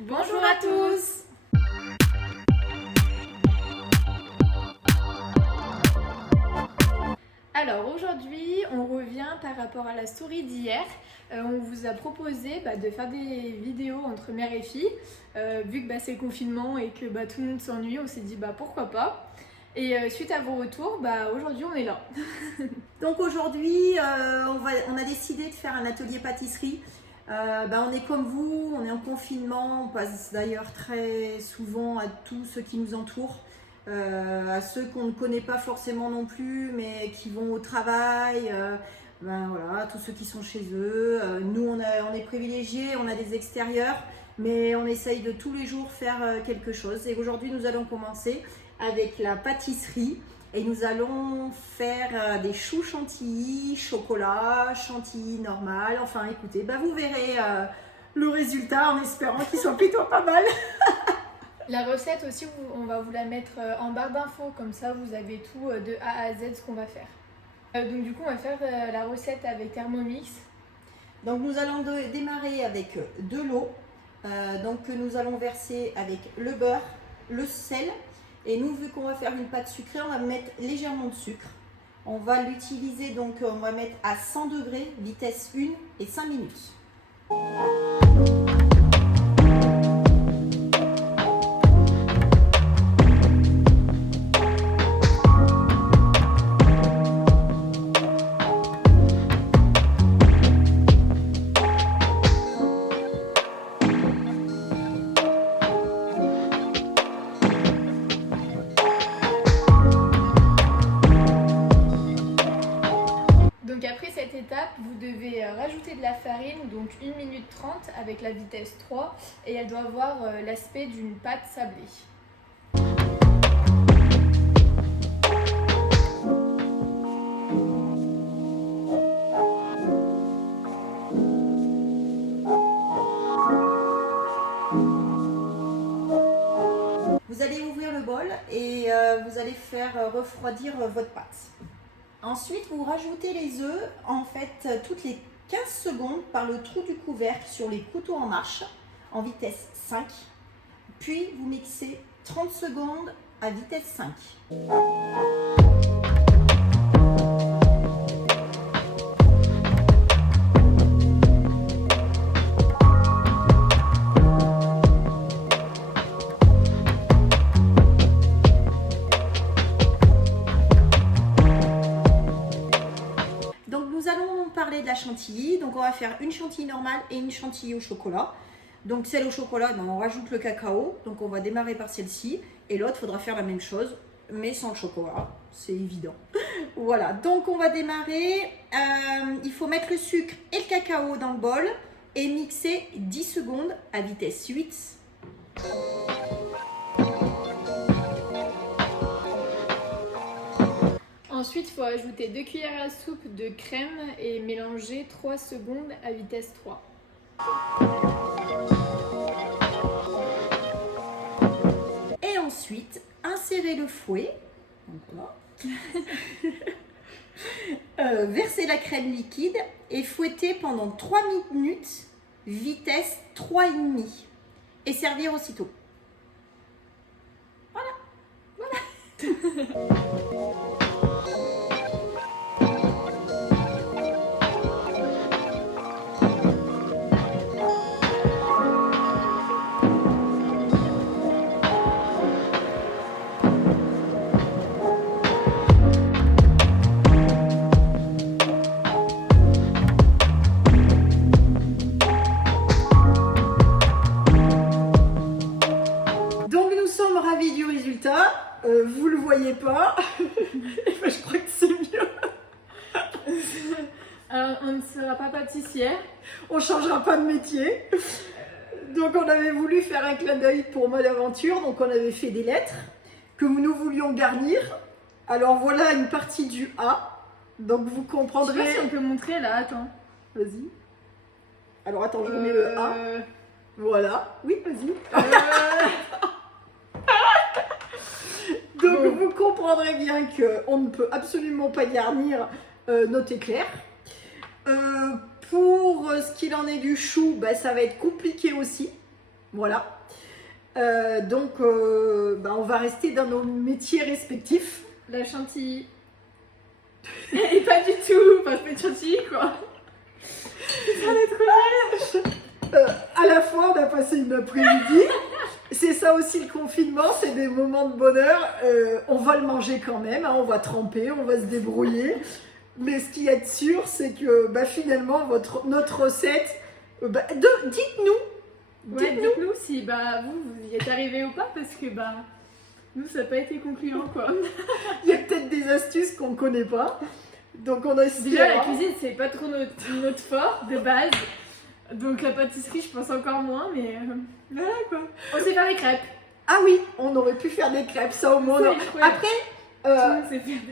Bonjour à tous. Alors aujourd'hui, on revient par rapport à la story d'hier. On vous a proposé de faire des vidéos entre mère et fille. Vu que c'est le confinement et que tout le monde s'ennuie, on s'est dit pourquoi pas. Et suite à vos retours, aujourd'hui on est là. Donc aujourd'hui, on a décidé de faire un atelier pâtisserie. On est comme vous, on est en confinement, on passe d'ailleurs très souvent à tous ceux qui nous entourent, à ceux qu'on ne connaît pas forcément non plus, mais qui vont au travail, voilà, tous ceux qui sont chez eux. Nous, on est privilégiés, on a des extérieurs, mais on essaye de tous les jours faire quelque chose. Et aujourd'hui, nous allons commencer avec la pâtisserie. Et nous allons faire des choux chantilly, chocolat, chantilly normal. Enfin, écoutez, vous verrez le résultat en espérant qu'il soit plutôt pas mal. La recette aussi, on va vous la mettre en barre d'infos, comme ça vous avez tout de A à Z ce qu'on va faire. Donc du coup, on va faire la recette avec Thermomix. Donc nous allons démarrer avec de l'eau. Donc nous allons verser avec le beurre, le sel. Et nous, vu qu'on va faire une pâte sucrée, on va mettre légèrement de sucre. On va l'utiliser, donc on va mettre à 100 degrés, vitesse 1 et 5 minutes. Donc après cette étape, vous devez rajouter de la farine, donc 1 minute 30 avec la vitesse 3, et elle doit avoir l'aspect d'une pâte sablée. Vous allez ouvrir le bol et vous allez faire refroidir votre pâte. Ensuite, vous rajoutez les œufs, en fait, toutes les 15 secondes par le trou du couvercle sur les couteaux en marche, en vitesse 5. Puis, vous mixez 30 secondes à vitesse 5. De la chantilly, donc on va faire une chantilly normale et une chantilly au chocolat. Donc celle au chocolat, on rajoute le cacao, donc on va démarrer par celle-ci, et l'autre faudra faire la même chose mais sans le chocolat, c'est évident. Voilà, donc on va démarrer. Il faut mettre le sucre et le cacao dans le bol et mixer 10 secondes à vitesse 8. Ensuite, il faut ajouter 2 cuillères à soupe de crème et mélanger 3 secondes à vitesse 3. Et ensuite, insérer le fouet. Donc voilà. Verser la crème liquide et fouetter pendant 3 minutes, vitesse 3,5. Et servir aussitôt. Voilà. Vous le voyez pas. Je crois que c'est mieux. Alors, on ne sera pas pâtissière. On changera pas de métier. Donc on avait voulu faire un clin d'œil pour Mode Aventure. Donc on avait fait des lettres que nous voulions garnir. Alors voilà une partie du A. Donc vous comprendrez. Je sais pas si on peut montrer là, attends. Vas-y. Alors attends, je remets le A. Voilà. Oui, vas-y. Donc vous comprendrez bien qu'on ne peut absolument pas garnir notre éclair. Pour ce qu'il en est du chou, ça va être compliqué aussi. Voilà. Donc, on va rester dans nos métiers respectifs. La chantilly. Et pas du tout, pas de chantilly quoi. Ça va être trop À la fois, on a passé une après-midi. C'est ça aussi le confinement, c'est des moments de bonheur. On va le manger quand même, hein, on va tremper, on va se débrouiller. Mais ce qui est sûr, c'est que finalement, notre recette, dites-nous. Ouais, dites-nous si vous y êtes arrivé ou pas, parce que nous ça n'a pas été concluant quoi. Il y a peut-être des astuces qu'on ne connaît pas. Donc on espère. Déjà la cuisine c'est pas trop notre fort de base. Donc la pâtisserie je pense encore moins, mais voilà quoi. On sait faire les crêpes. Ah oui, on aurait pu faire des crêpes, ça au moins. Après,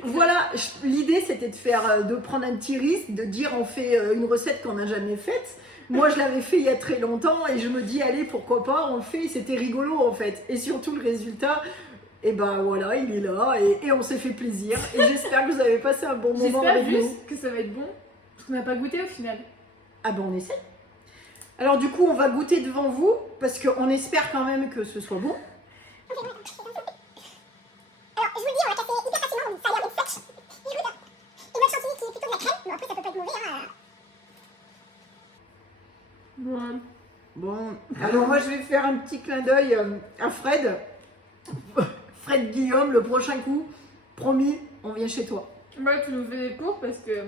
voilà, l'idée c'était de prendre un petit risque, de dire on fait une recette qu'on n'a jamais faite. Moi je l'avais fait il y a très longtemps et je me dis allez pourquoi pas, on le fait, c'était rigolo en fait. Et surtout le résultat, voilà, il est là et on s'est fait plaisir. Et j'espère que vous avez passé un bon moment avec nous. J'espère juste que ça va être bon, parce qu'on n'a pas goûté au final. Ah on essaie. Alors du coup on va goûter devant vous, parce qu'on espère quand même que ce soit bon. Alors, je vous le dis, on l'a cassé hyper facilement, donc ça a l'air d'être sec. Et je une autre chantilly qui est plutôt de la crème, mais après ça peut pas être mauvais. Ouais. Bon, alors moi je vais faire un petit clin d'œil à Fred. Fred Guillaume, le prochain coup, promis, on vient chez toi. Ouais, tu nous fais des cours parce que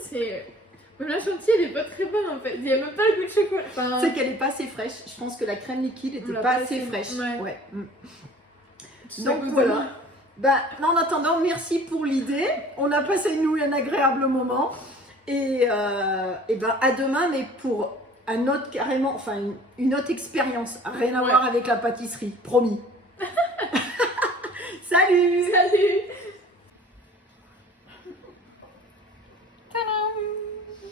c'est... Même la chantilly elle est pas très bonne en fait, il n'y a même pas le goût de chocolat. Enfin... C'est qu'elle est pas assez fraîche, je pense que la crème liquide était pas assez fraîche. Ouais. Donc voilà. En attendant, merci pour l'idée. On a passé nous un agréable moment. Et à demain, mais pour un autre carrément, une autre expérience. Rien à voir avec la pâtisserie, promis. Salut! Salut!